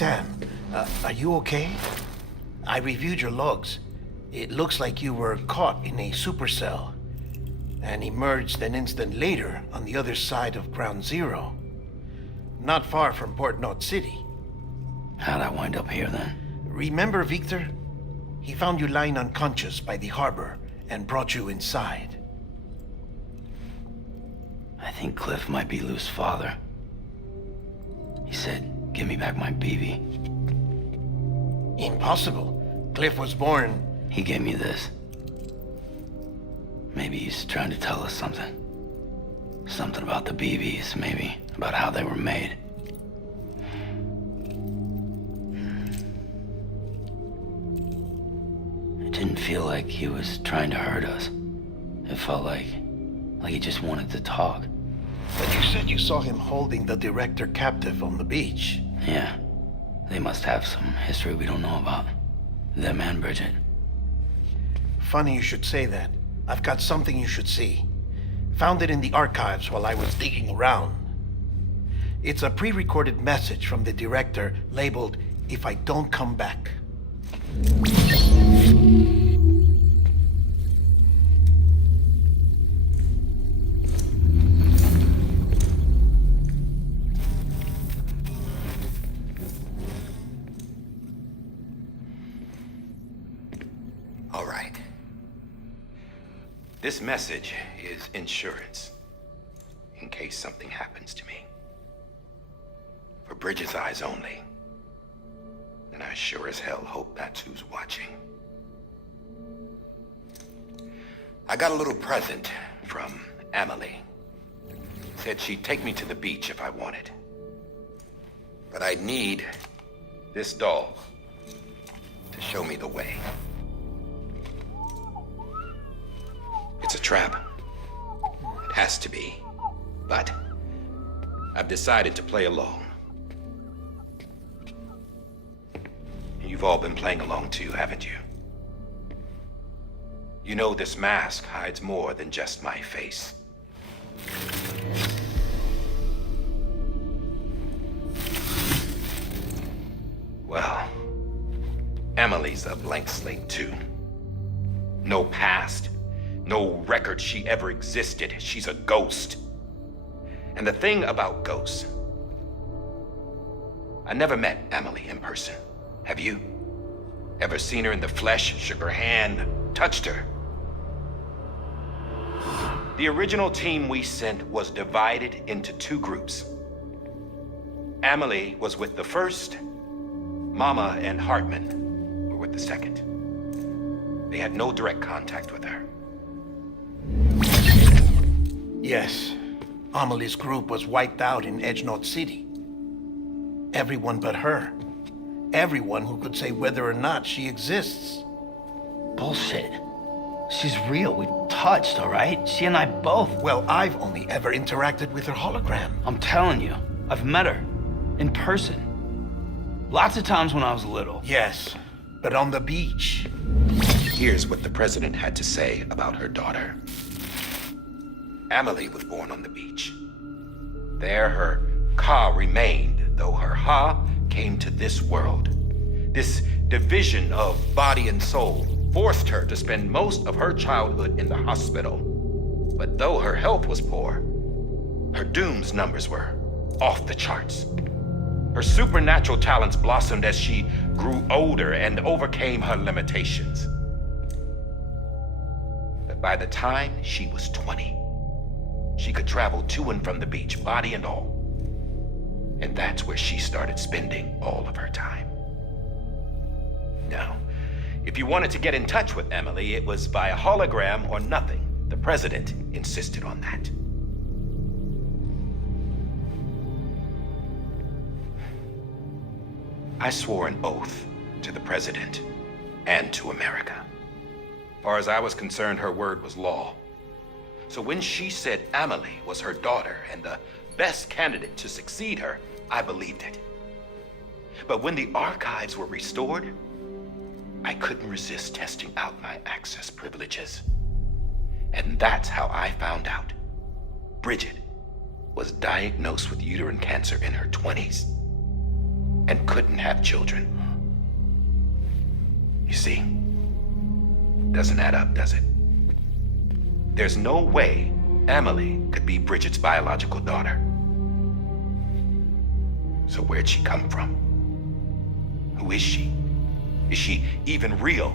Sam, are you okay? I reviewed your logs. It looks like you were caught in a supercell and emerged an instant later on the other side of Ground Zero. Not far from Port Knot City. How'd I wind up here then? Remember Victor? He found you lying unconscious by the harbor and brought you inside. I think Cliff might be Lou's father. He said, give me back my BB. Impossible. Cliff was born... He gave me this. Maybe he's trying to tell us something. Something about the BBs, maybe. About how they were made. It didn't feel like he was trying to hurt us. It felt like he just wanted to talk. But you said you saw him holding the director captive on the beach. Yeah. They must have some history we don't know about. Them and Bridget. Funny you should say that. I've got something you should see. Found it in the archives while I was digging around. It's a pre-recorded message from the director labeled, "If I don't come back." All right. This message is insurance, in case something happens to me. For Bridget's eyes only. And I sure as hell hope that's who's watching. I got a little present from Emily. Said she'd take me to the beach if I wanted. But I'd need this doll to show me the way. It's a trap. It has to be. But I've decided to play along. You've all been playing along too, haven't you? You know this mask hides more than just my face. Well, Emily's a blank slate too. No past. No record she ever existed. She's a ghost. And the thing about ghosts, I never met Emily in person. Have you? Ever seen her in the flesh, shook her hand, touched her? The original team we sent was divided into two groups. Emily was with the first. Mama and Hartman were with the second. They had no direct contact with her. Yes. Amelie's group was wiped out in Edge Knot City. Everyone but her. Everyone who could say whether or not she exists. Bullshit. She's real. We touched, all right? She and I both. Well, I've only ever interacted with her hologram. I'm telling you, I've met her. In person. Lots of times when I was little. Yes, but on the beach. Here's what the president had to say about her daughter. Emily was born on the beach. There her Ka remained, though her Ha came to this world. This division of body and soul forced her to spend most of her childhood in the hospital. But though her health was poor, her Doom's numbers were off the charts. Her supernatural talents blossomed as she grew older and overcame her limitations. But by the time she was 20, she could travel to and from the beach, body and all. And that's where she started spending all of her time. Now, if you wanted to get in touch with Emily, it was by a hologram or nothing. The president insisted on that. I swore an oath to the president and to America. As far as I was concerned, her word was law. So when she said Emily was her daughter and the best candidate to succeed her, I believed it. But when the archives were restored, I couldn't resist testing out my access privileges. And that's how I found out. Bridget was diagnosed with uterine cancer in her 20s. and couldn't have children. You see, doesn't add up, does it? There's no way Amelie could be Bridget's biological daughter. So where'd she come from? Who is she? Is she even real?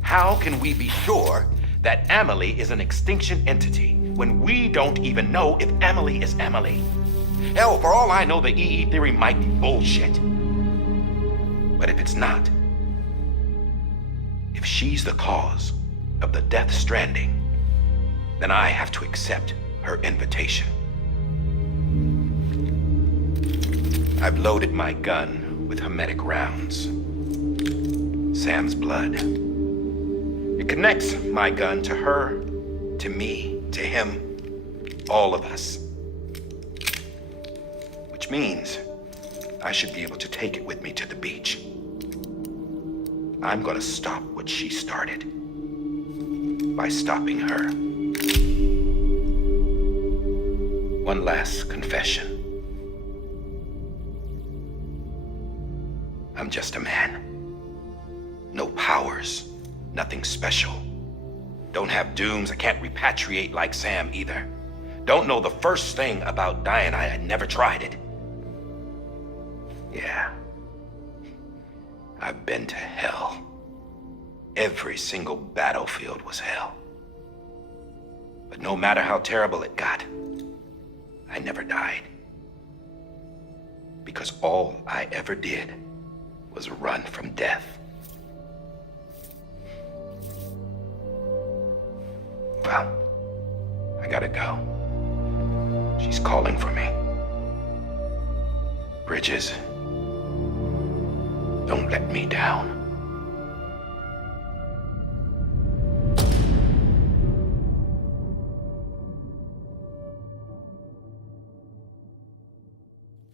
How can we be sure that Amelie is an extinction entity when we don't even know if Amelie is Amelie? Hell, for all I know, the EE theory might be bullshit. But if it's not, if she's the cause of the Death Stranding, then I have to accept her invitation. I've loaded my gun with hermetic rounds. Sam's blood. It connects my gun to her, to me, to him, all of us. Which means I should be able to take it with me to the beach. I'm gonna stop what she started by stopping her. One last confession. I'm just a man. No powers, nothing special. Don't have dooms, I can't repatriate like Sam either. Don't know the first thing about dying, I had never tried it. Yeah. I've been to hell. Every single battlefield was hell. But no matter how terrible it got, I never died. Because all I ever did was run from death. Well, I gotta go. She's calling for me. Bridges, don't let me down.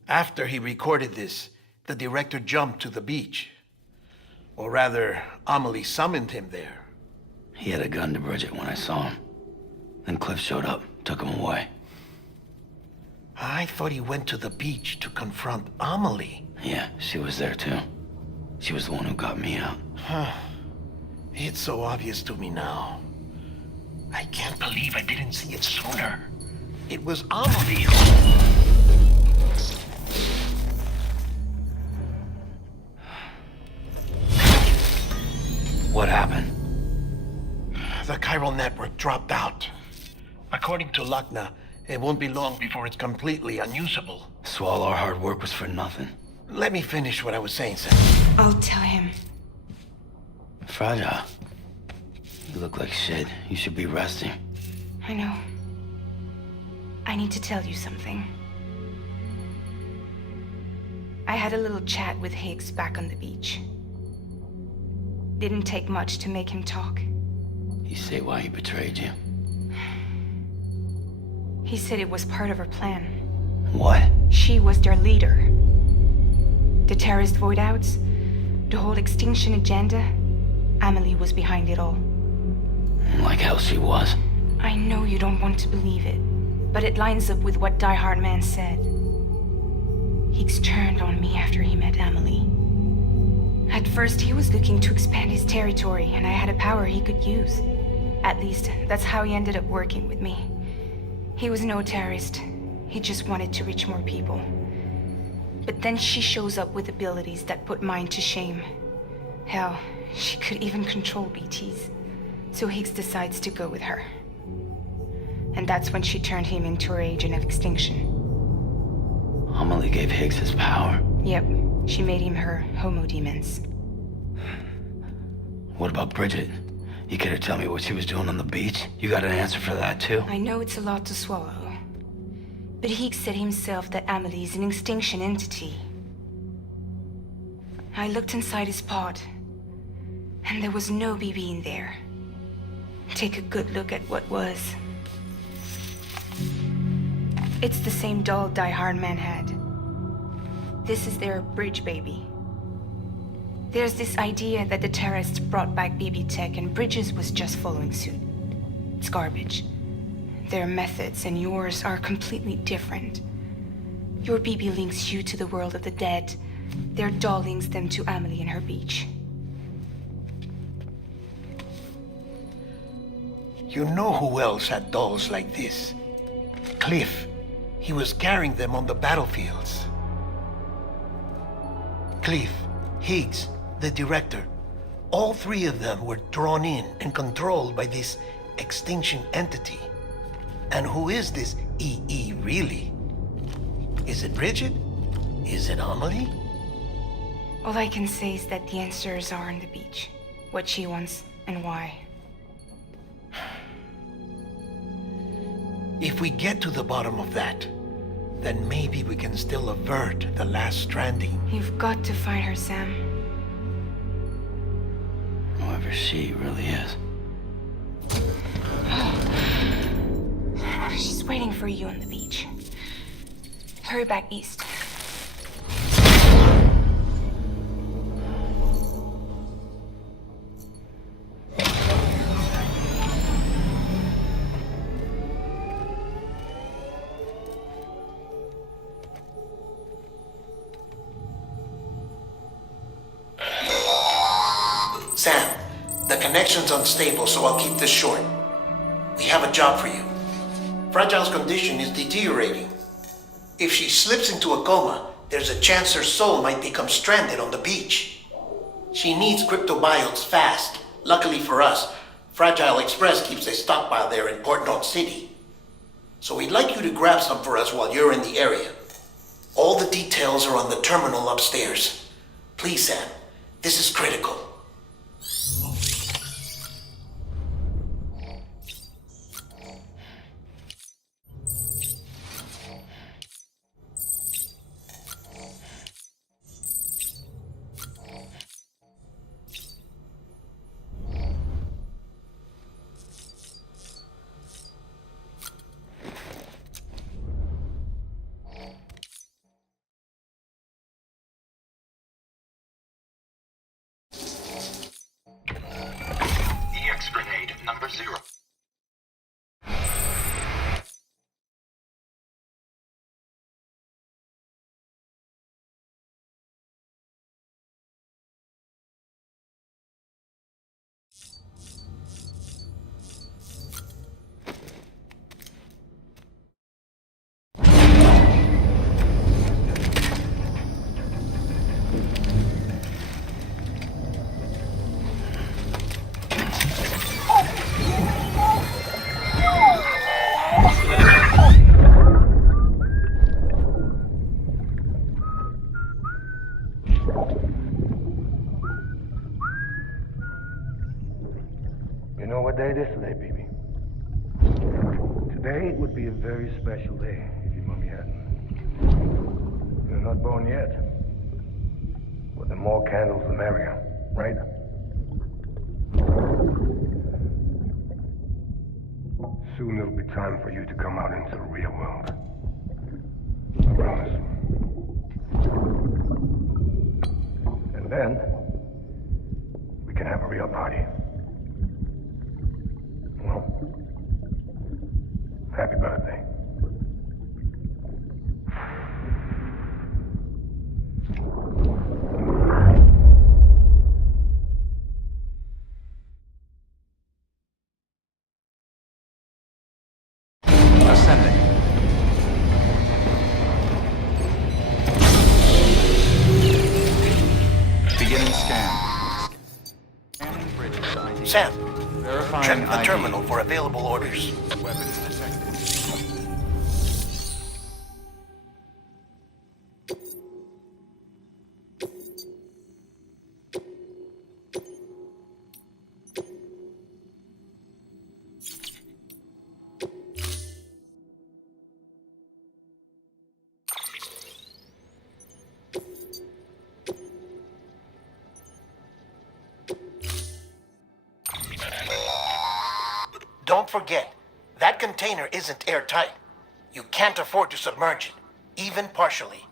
After he recorded this, the director jumped to the beach. Or rather, Amelie summoned him there. He had a gun to Bridget when I saw him. Then Cliff showed up, took him away. I thought he went to the beach to confront Amelie. Yeah, she was there too. She was the one who got me out. It's so obvious to me now. I can't believe I didn't see it sooner. It was Amelie. What happened? The chiral network dropped out. According to Lachna, it won't be long before it's completely unusable. So all our hard work was for nothing. Let me finish what I was saying, Sam. I'll tell him. Fragile. You look like shit. You should be resting. I know. I need to tell you something. I had a little chat with Higgs back on the beach. Didn't take much to make him talk. You say why he betrayed you? He said it was part of her plan. What? She was their leader. The terrorist voidouts, the whole extinction agenda, Amelie was behind it all. Like hell she was. I know you don't want to believe it, but it lines up with what Die Hard Man said. Higgs turned on me after he met Amelie. At first, he was looking to expand his territory, and I had a power he could use. At least, that's how he ended up working with me. He was no terrorist. He just wanted to reach more people. But then she shows up with abilities that put mine to shame. Hell, she could even control BTs. So Higgs decides to go with her. And that's when she turned him into her agent of extinction. Amelie gave Higgs his power. Yep, she made him her homo demons. What about Bridget? You care to tell me what she was doing on the beach? You got an answer for that too? I know it's a lot to swallow. But Higgs said himself that Amelie is an extinction entity. I looked inside his pod, and there was no BB in there. Take a good look at what was. It's the same doll Die Hard Man had. This is their bridge baby. There's this idea that the terrorists brought back BB tech and Bridges was just following suit. It's garbage. Their methods and yours are completely different. Your BB links you to the world of the dead, Their doll links them to Amelie and her beach. You know who else had dolls like this? Cliff. He was carrying them on the battlefields. Cliff, Higgs, the director. All three of them were drawn in and controlled by this extinction entity. And who is this EE really? Is it Bridget? Is it Amelie? All I can say is that the answers are on the beach. What she wants and why. If we get to the bottom of that, then maybe we can still avert the last stranding. You've got to find her, Sam. Whoever she really is. She's waiting for you on the beach. Hurry back east. Sam, the connection's unstable, so I'll keep this short. We have a job for you. Fragile's condition is deteriorating. If she slips into a coma, there's a chance her soul might become stranded on the beach. She needs cryptobiotes fast. Luckily for us, Fragile Express keeps a stockpile there in Port North City. So we'd like you to grab some for us while you're in the area. All the details are on the terminal upstairs. Please, Sam, this is critical. EX grenade number 0. You know what day it is today, baby? Today would be a very special day if your mommy hadn't. You're not born yet. But the more candles, the merrier, right? Soon it'll be time for you to come out into the real world. I promise. And then, we can have a real party. Well, happy birthday. Ascending. Beginning scan. Scanning bridges ID. Sam, Verifying check the ID. terminal for available orders. Weapons detected. Don't forget, that container isn't airtight. You can't afford to submerge it, even partially.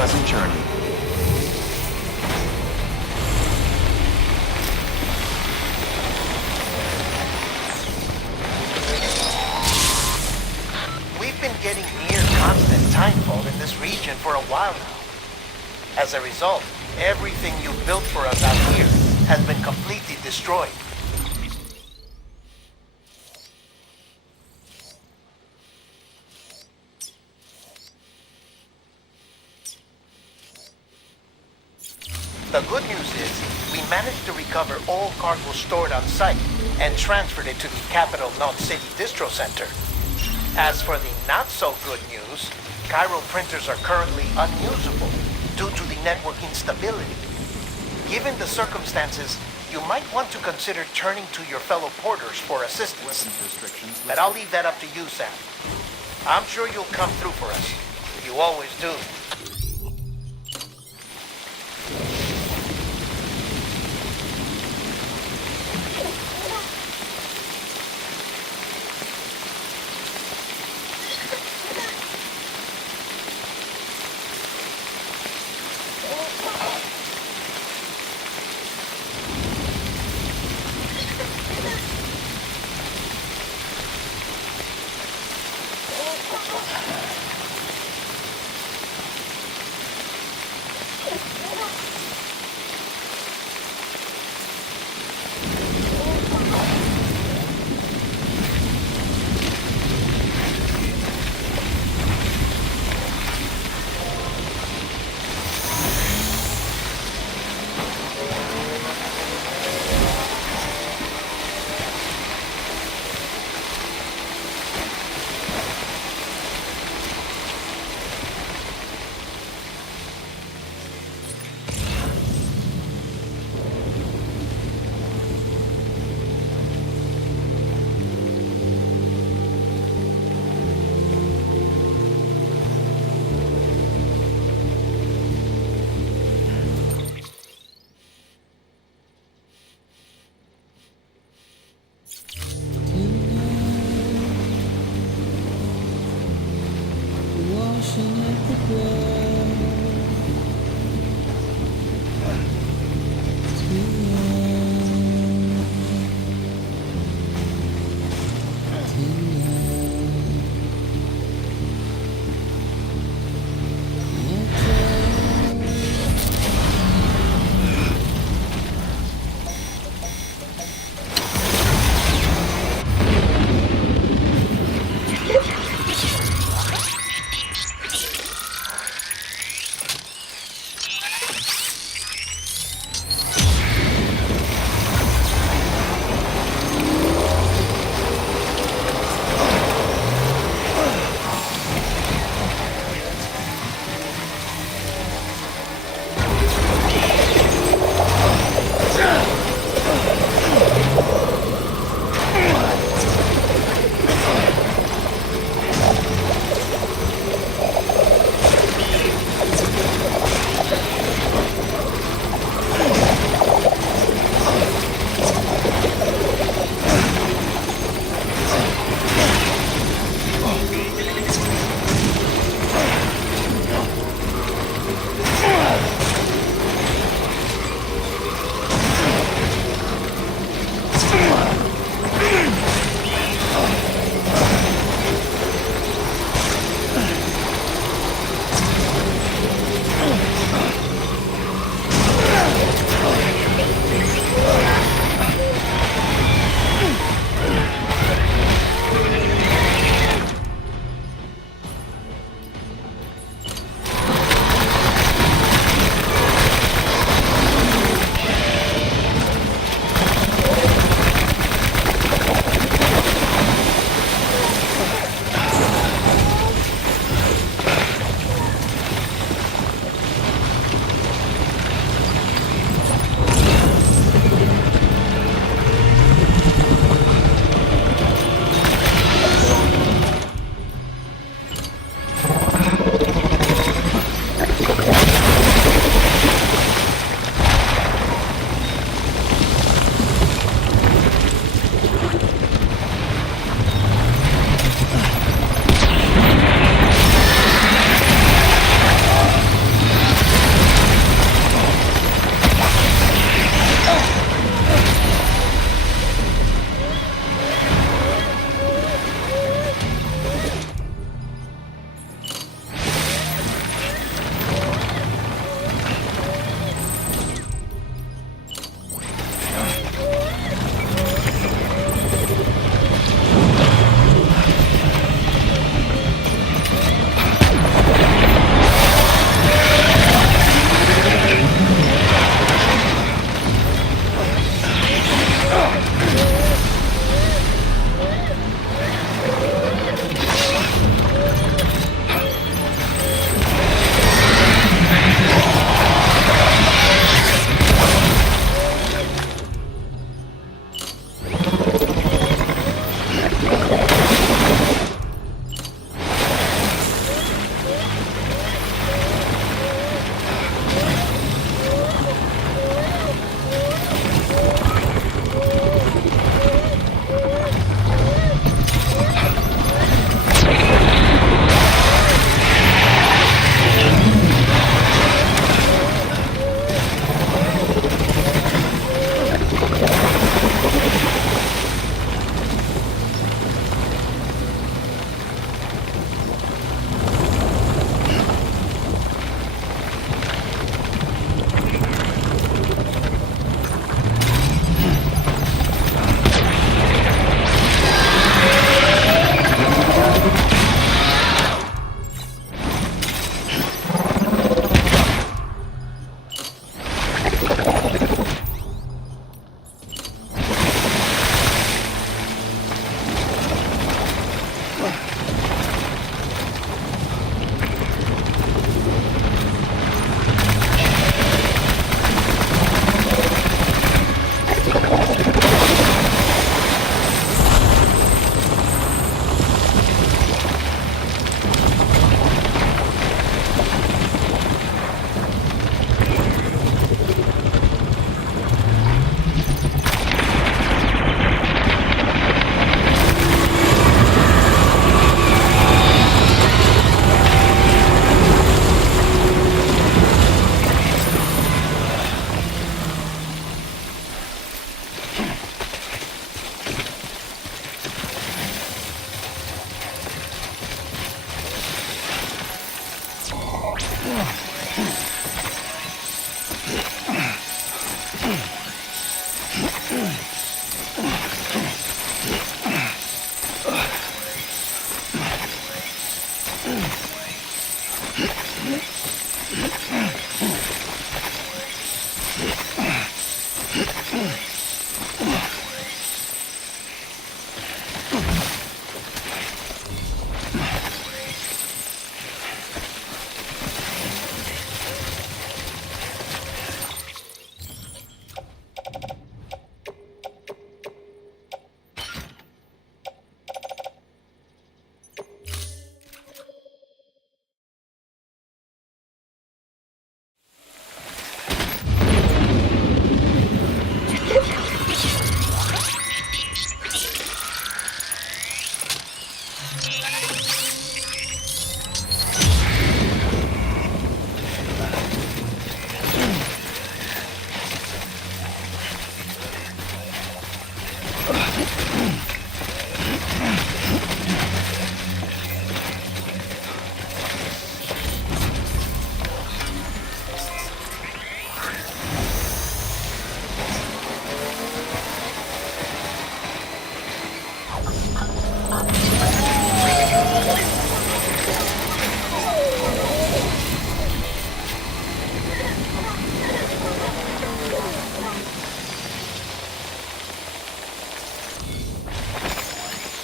pleasant journey. We've been getting near constant timefall in this region for a while now. As a result, everything you built for us out here has been completely destroyed. The good news is, we managed to recover all cargo stored on site and transferred it to the Capital Knot City Distro Center. As for the not-so-good news, Chiral printers are currently unusable due to the network instability. Given the circumstances, you might want to consider turning to your fellow porters for assistance. But I'll leave that up to you, Sam. I'm sure you'll come through for us. You always do.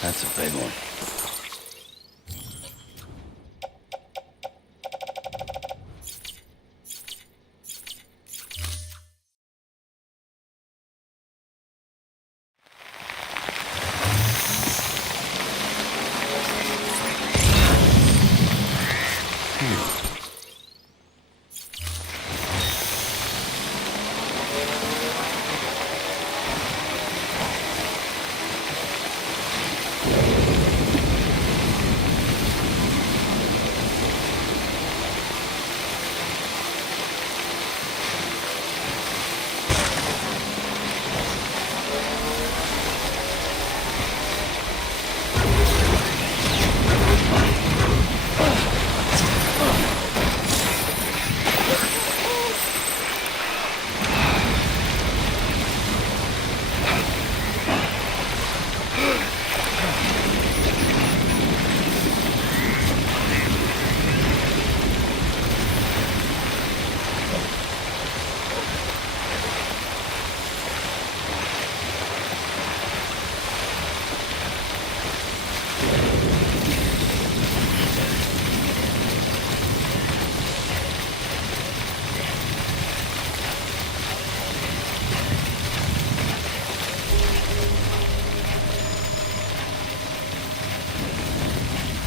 That's a big one.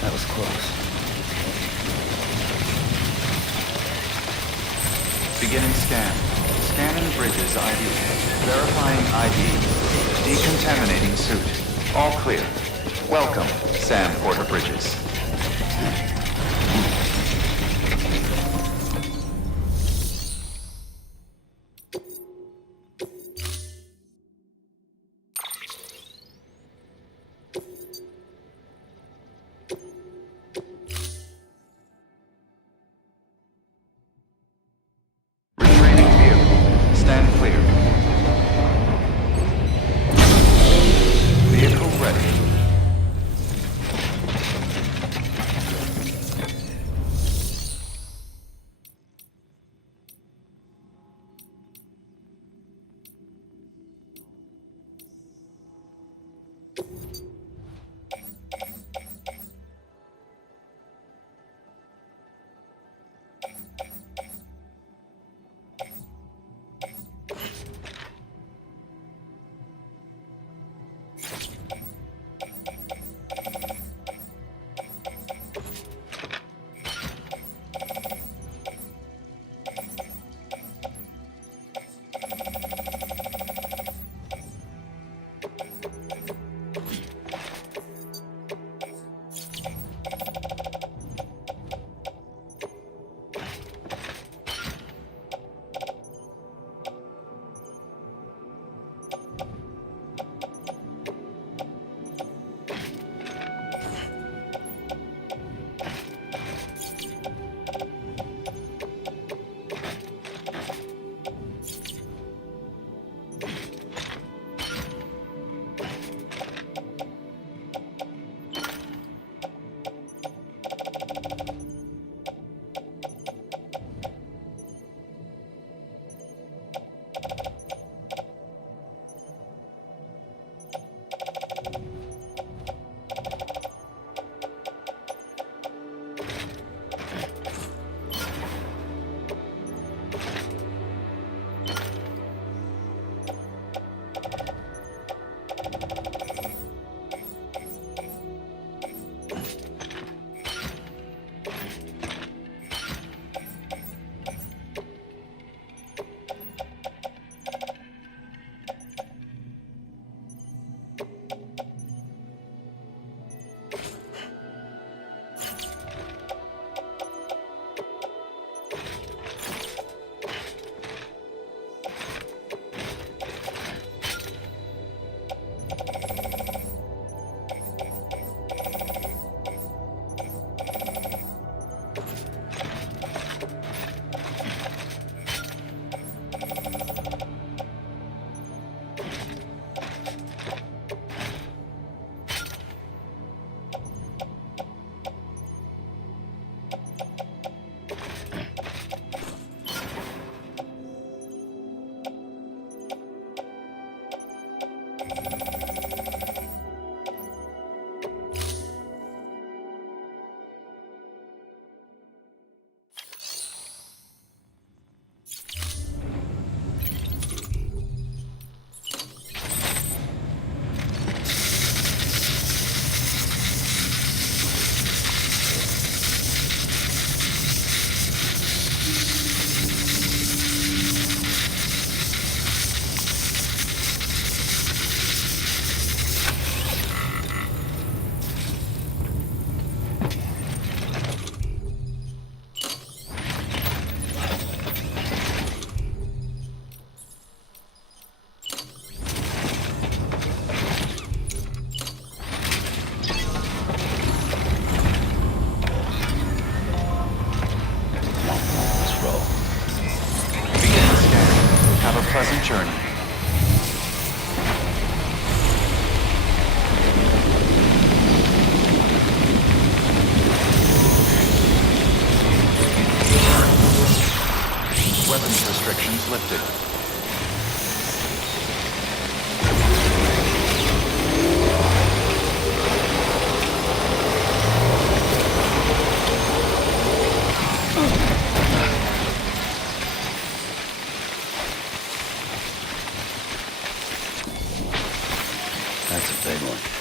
That was close. Beginning scan. Scanning bridges ID. Verifying ID. Decontaminating suit. All clear. Welcome, Sam Porter Bridges. Retraining vehicle. Stand clear. Vehicle ready. lifted. That's a big one.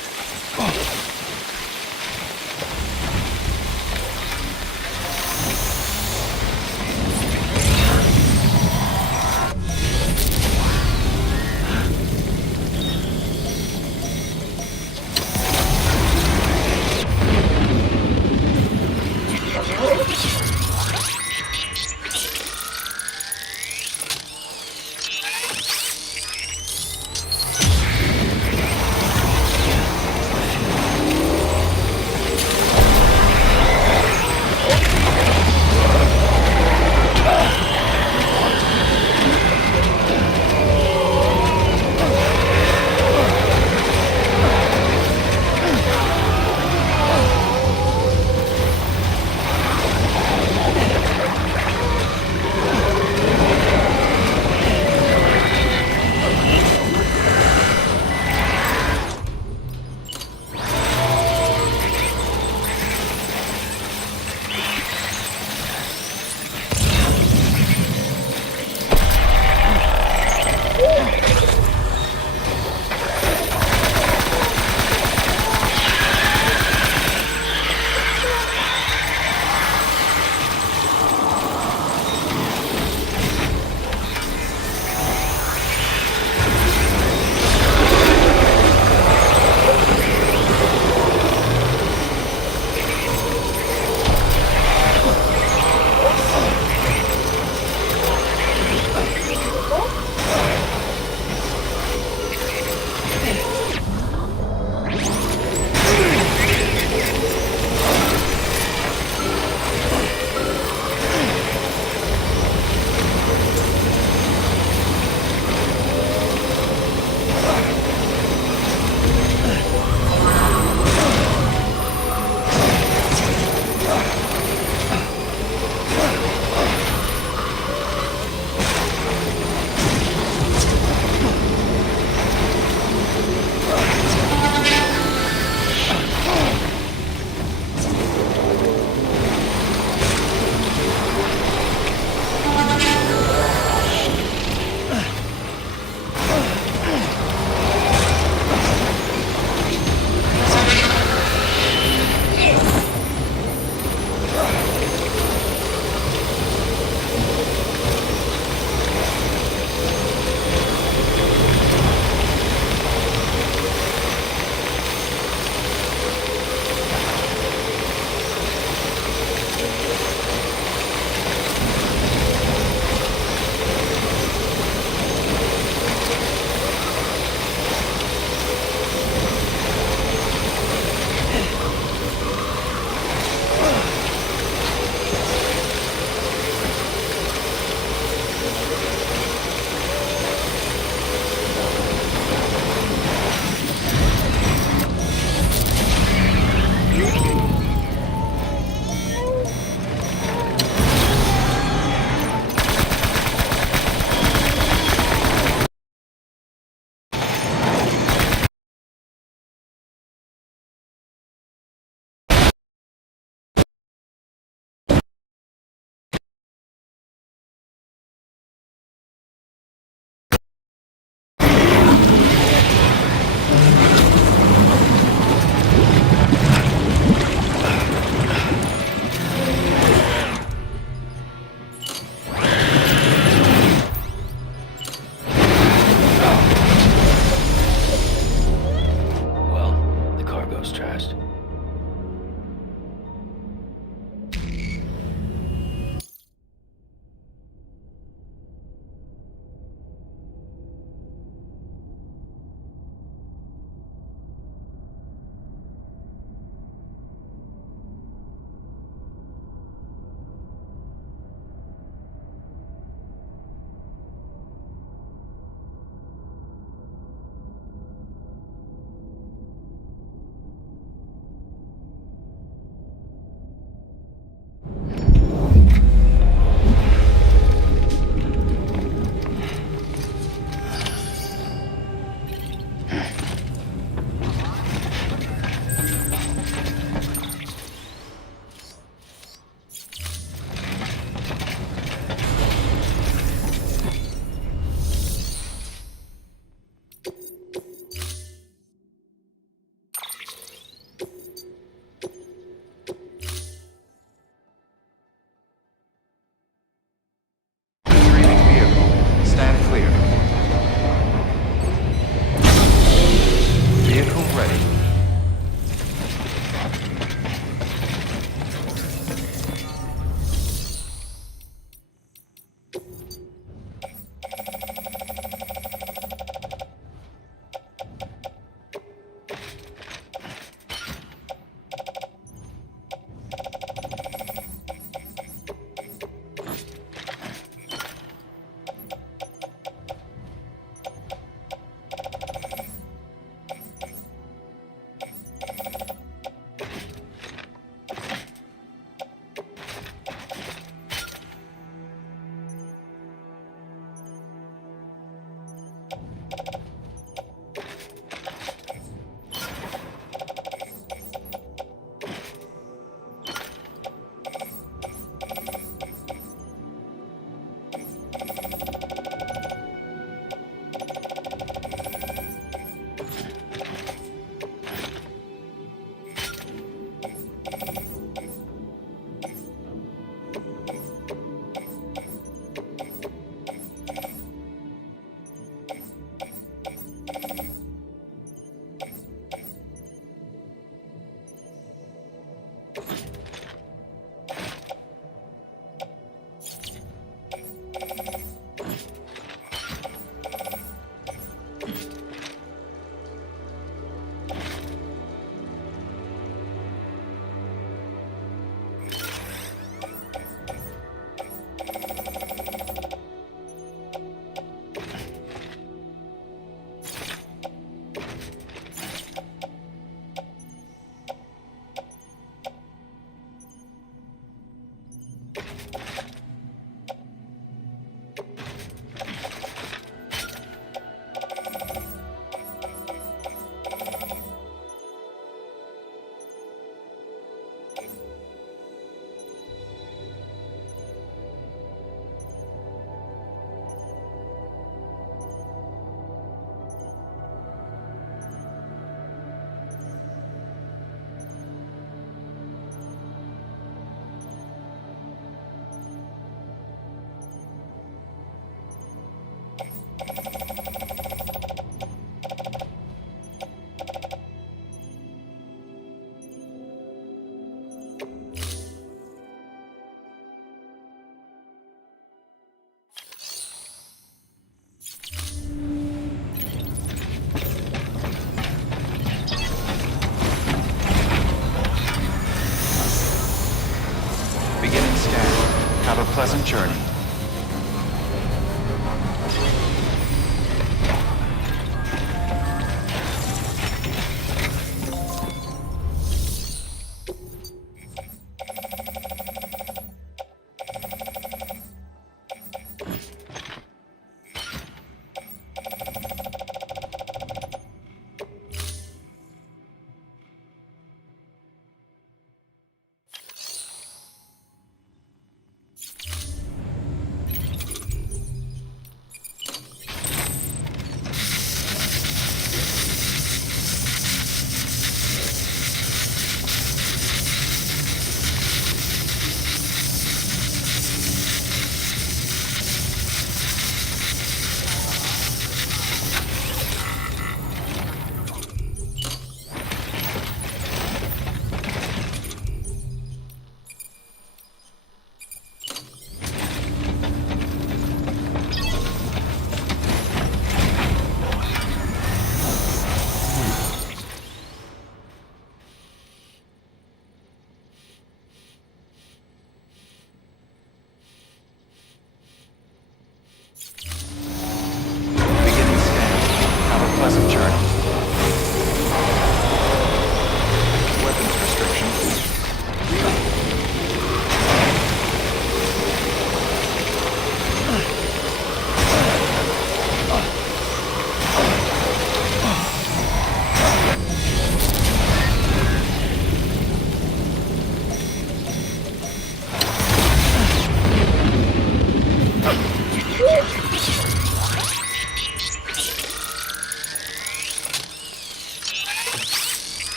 pleasant journey.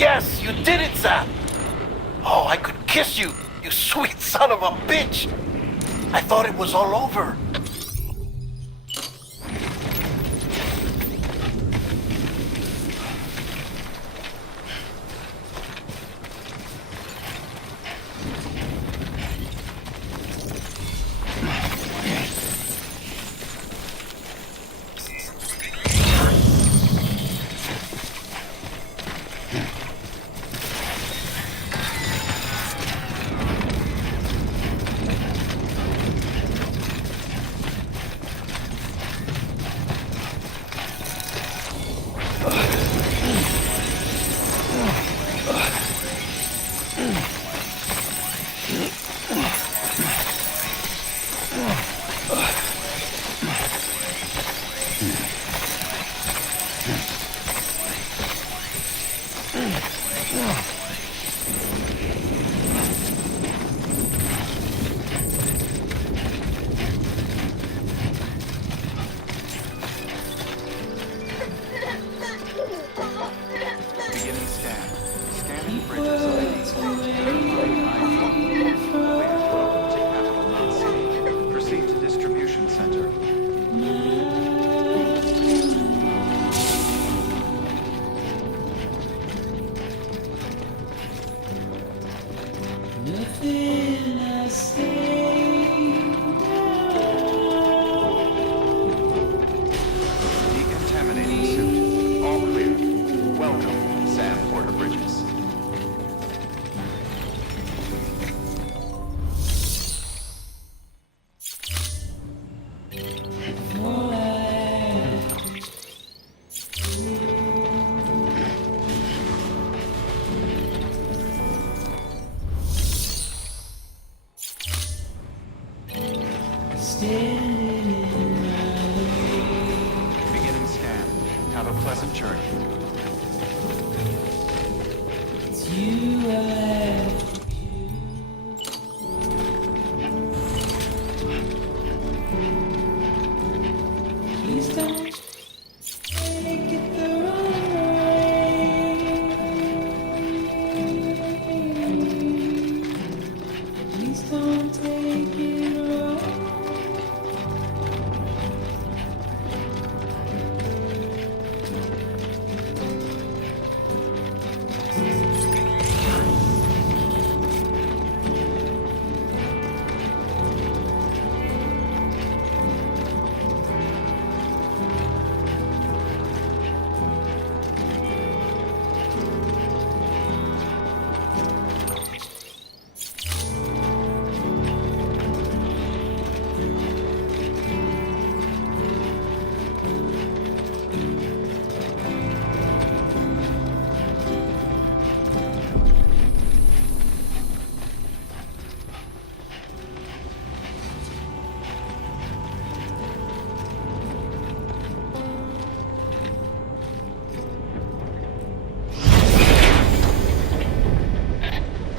Yes, you did it, Sam! Oh, I could kiss you, you sweet son of a bitch! I thought it was all over. Beginning scan. Scanning bridges ID. Verifying ID. Clear. Welcome to Capital Nazi. Proceed to distribution center. Decontaminating suit. All clear. Welcome, Sam Porter Bridges. Beginning scan. Have a pleasant journey.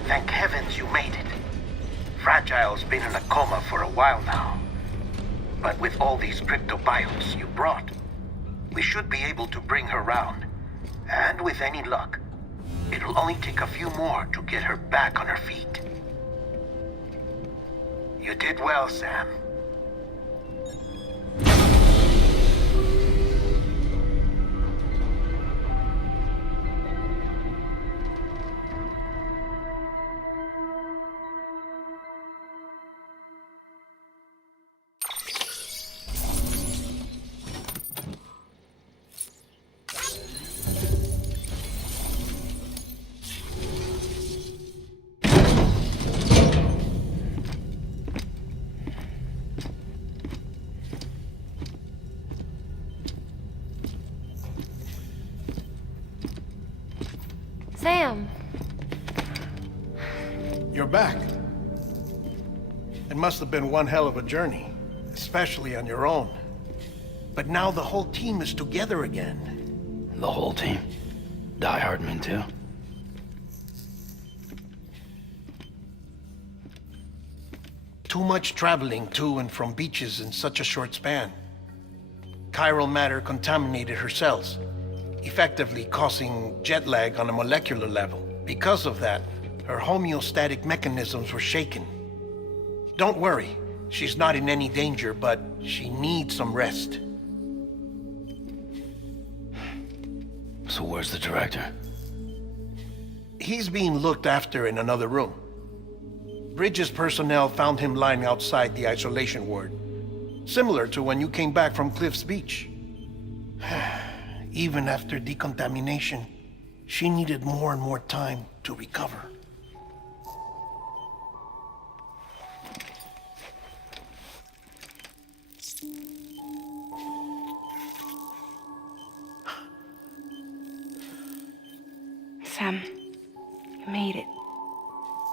Thank heavens you made it. Fragile's been in a coma for a while now. But with all these cryptobiotes you brought, we should be able to bring her round. And with any luck, it'll only take a few more to get her back on her feet. You did well, Sam. Sam, You're back. It must have been one hell of a journey, especially on your own. But now the whole team is together again. The whole team? Die Hardman too? Too much traveling to and from beaches in such a short span. Chiral matter contaminated her cells. effectively causing jet lag on a molecular level. Because of that, her homeostatic mechanisms were shaken. Don't worry, she's not in any danger, but she needs some rest. So where's the director? He's being looked after in another room. Bridges personnel found him lying outside the isolation ward, similar to when you came back from Cliff's Beach. Even after decontamination, she needed more and more time to recover. Sam, you made it.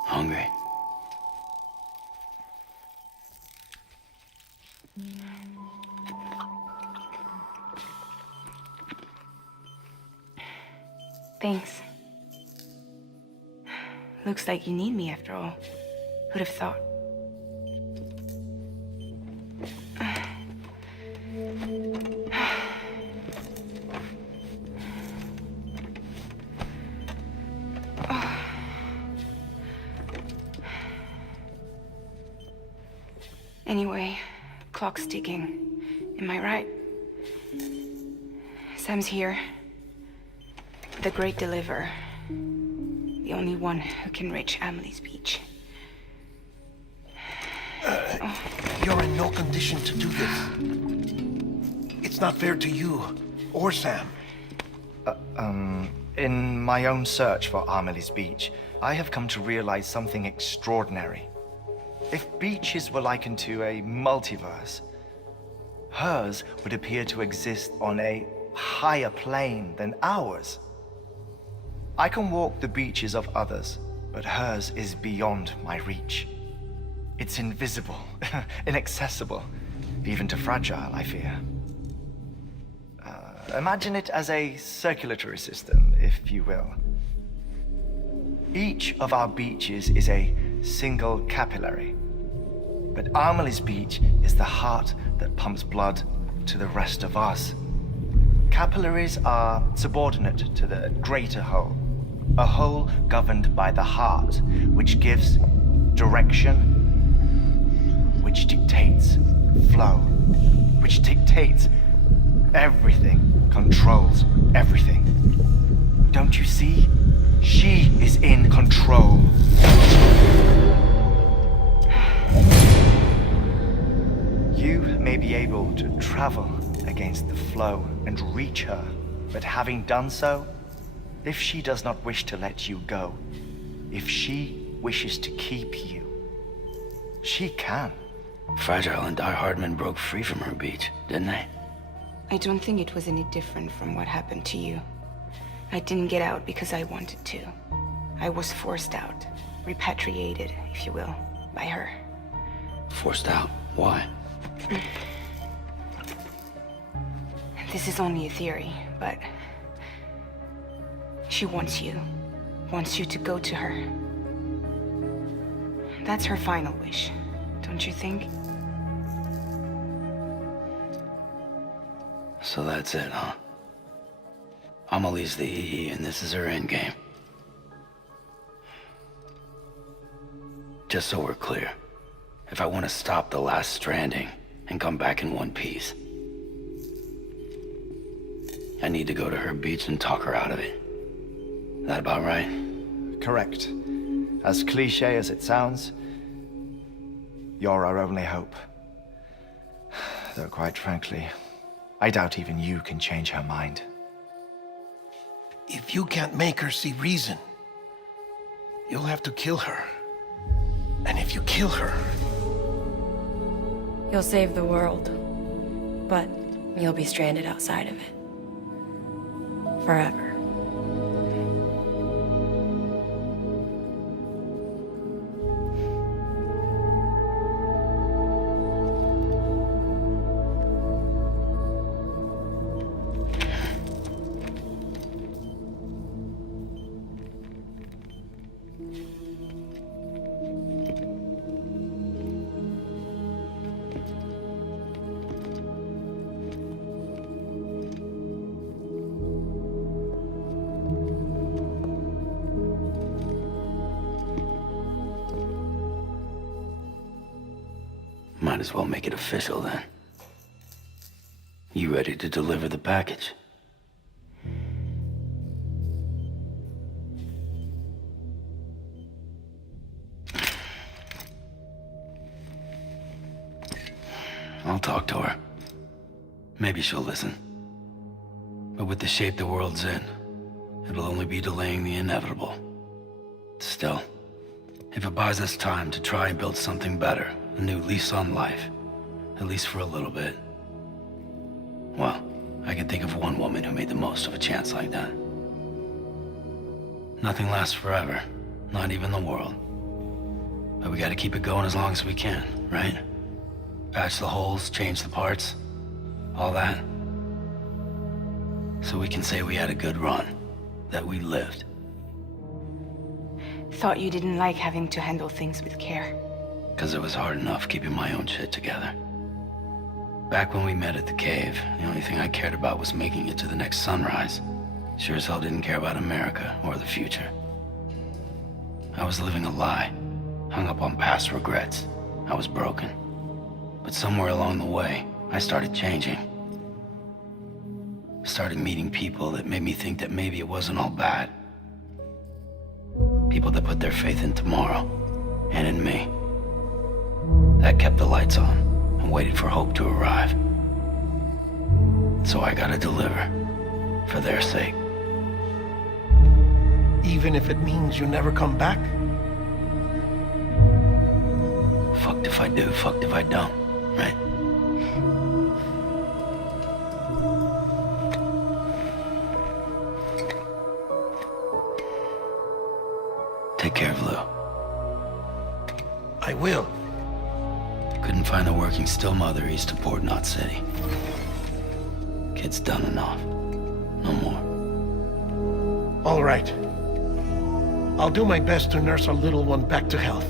Hungry? Thanks. Looks like you need me after all. Who'd have thought? Anyway, clock's ticking. Am I right? Sam's here. The Great Deliverer. The only one who can reach Amelie's Beach. You're in no condition to do this. It's not fair to you or Sam. In my own search for Amelie's Beach, I have come to realize something extraordinary. If beaches were likened to a multiverse, hers would appear to exist on a higher plane than ours. I can walk the beaches of others, but hers is beyond my reach. It's invisible, inaccessible, even to fragile, I fear. Imagine it as a circulatory system, if you will. Each of our beaches is a single capillary, but Amelie's Beach is the heart that pumps blood to the rest of us. Capillaries are subordinate to the greater whole, a whole governed by the heart, which gives direction, which dictates flow, which dictates everything, controls everything. Don't you see? She is in control. You may be able to travel against the flow and reach her, but having done so, if she does not wish to let you go, if she wishes to keep you, she can. Fragile and Die Hardman broke free from her beach, didn't they? I don't think it was any different from what happened to you. I didn't get out because I wanted to. I was forced out, repatriated, if you will, by her. Forced out? Why? This is only a theory, but she wants you to go to her. That's her final wish, don't you think? So that's it, huh? Amelie's the EE and this is her endgame. Just so we're clear, if I want to stop the last stranding and come back in one piece, I need to go to her beach and talk her out of it. That about right? Correct. As cliche as it sounds, you're our only hope. Though quite frankly, I doubt even you can change her mind. If you can't make her see reason, you'll have to kill her. And if you kill her... You'll save the world, but you'll be stranded outside of it. Forever. might as well make it official then. You ready to deliver the package? I'll talk to her. Maybe she'll listen. But with the shape the world's in, it'll only be delaying the inevitable. Still, if it buys us time to try and build something better, a new lease on life, at least for a little bit, well, I can think of one woman who made the most of a chance like that. Nothing lasts forever, not even the world. But we gotta keep it going as long as we can, right? Patch the holes, change the parts, all that. So we can say we had a good run, that we lived. Thought you didn't like having to handle things with care. 'Cause it was hard enough keeping my own shit together. Back when we met at the cave, the only thing I cared about was making it to the next sunrise. Sure as hell didn't care about America or the future. I was living a lie, hung up on past regrets. I was broken. But somewhere along the way, I started changing. Started meeting people that made me think that maybe it wasn't all bad. People that put their faith in tomorrow, and in me. That kept the lights on, and waited for hope to arrive. So I gotta deliver, for their sake. Even if it means you never come back? Fucked if I do, fucked if I don't, right? Take care of Lou. I will. Couldn't find a working still mother east of Port Knot City. Kid's done enough. No more. All right. I'll do my best to nurse our little one back to health.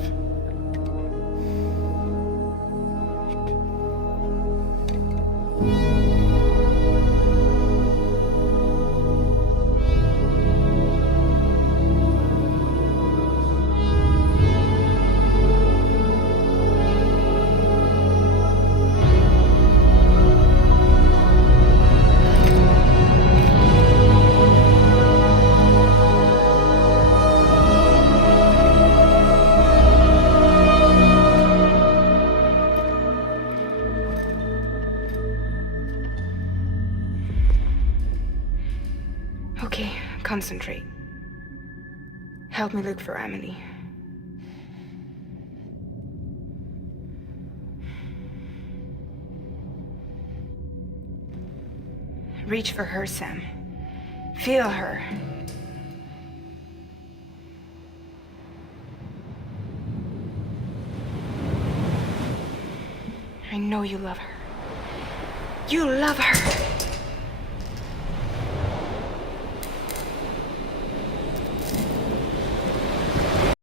Okay, concentrate. Help me look for Emily. Reach for her, Sam. Feel her. I know you love her. You love her!